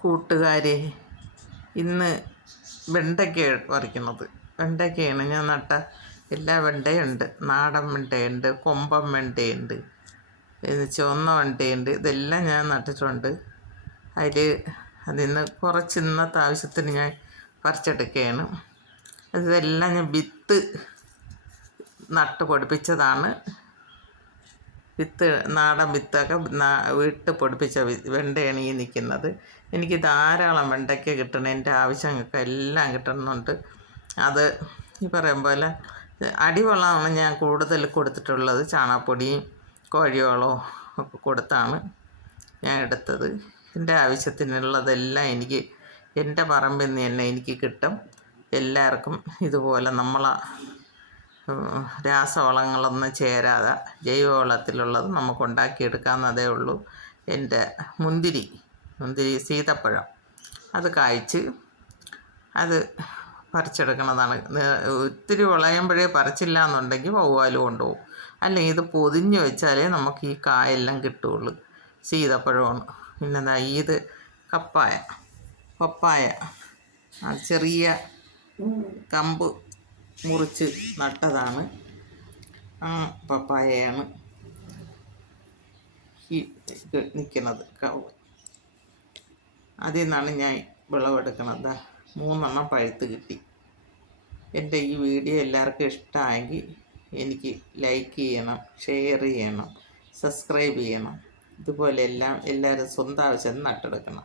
കൂട്ടുകാരെ ഇന്ന് വെണ്ടയ്ക്ക പറിക്കുന്നത്. വെണ്ടയ്ക്കയാണ് ഞാൻ നട്ട എല്ലാ വെണ്ടയുണ്ട്. നാടൻ വെണ്ടയുണ്ട് കൊമ്പൻ വെണ്ടയുണ്ട് ചുവന്ന വെണ്ടയുണ്ട്. ഇതെല്ലാം ഞാൻ നട്ടിട്ടുണ്ട്. അതിൽ അതിൽ നിന്ന് കുറച്ച് ഇന്നത്തെ ആവശ്യത്തിന് ഞാൻ പറിച്ചെടുക്കുകയാണ്. ഇതെല്ലാം ഞാൻ വിത്ത് നട്ട് പൊടിപ്പിച്ചതാണ് വിത്ത് നാടൻ വിത്തൊക്കെ വീട്ട് പൊടിപ്പിച്ച വെണ്ടയാണ് ഈ നിൽക്കുന്നത്. എനിക്ക് ധാരാളം വെണ്ടയ്ക്ക കിട്ടണം. എന്റെ ആവശ്യങ്ങൾക്ക് എല്ലാം കിട്ടുന്നുണ്ട് അത് ഈ പറയും പോലെ അടിവെള്ളമാണ് ഞാൻ കൂടുതൽ കൊടുത്തിട്ടുള്ളത്. ചാണകപ്പൊടിയും കോഴിവളവും ഒക്കെ കൊടുത്താണ് ഞാൻ എടുത്തത്. എന്റെ ആവശ്യത്തിനുള്ളതെല്ലാം എനിക്ക് എന്റെ പറമ്പിൽ നിന്ന് തന്നെ എനിക്ക് കിട്ടും. എല്ലാവർക്കും ഇതുപോലെ നമ്മളെ രാസവളങ്ങളൊന്നും ചേരാതെ ജൈവവളത്തിലുള്ളത് നമുക്ക് ഉണ്ടാക്കിയെടുക്കാവുന്നതേ ഉള്ളൂ. എന്റെ മുന്തിരി മുന്തിരി സീതപ്പഴം. അത് കായ്ച്ച് അത് പറിച്ചെടുക്കണതാണ്. ഒത്തിരി വിളയുമ്പോഴേ പറിച്ചില്ല എന്നുണ്ടെങ്കിൽ വവ്വാലും കൊണ്ടുപോകും. അല്ലെങ്കിൽ ഇത് പൊതിഞ്ഞ് വെച്ചാലേ നമുക്ക് ഈ കായെല്ലാം കിട്ടുള്ളൂ സീതപ്പഴമാണ്. പിന്നെ ഇത് കപ്പായ. പപ്പായ. ചെറിയ കമ്പ്. മുറിച്ച് നട്ടതാണ്. ആ പപ്പായയാണ് ഈ നിൽക്കുന്നത് അതിൽ നിന്നാണ് ഞാൻ വിളവെടുക്കുന്നത് മൂന്നെണ്ണം പഴുത്ത് കിട്ടി. എന്റെ ഈ വീഡിയോ എല്ലാവർക്കും ഇഷ്ടമായെങ്കിൽ എനിക്ക് ലൈക്ക് ചെയ്യണം ഷെയർ ചെയ്യണം സബ്സ്ക്രൈബ് ചെയ്യണം. ഇതുപോലെ എല്ലാം എല്ലാവരും സ്വന്തം ആവശ്യത്തിന് നട്ടെടുക്കണം.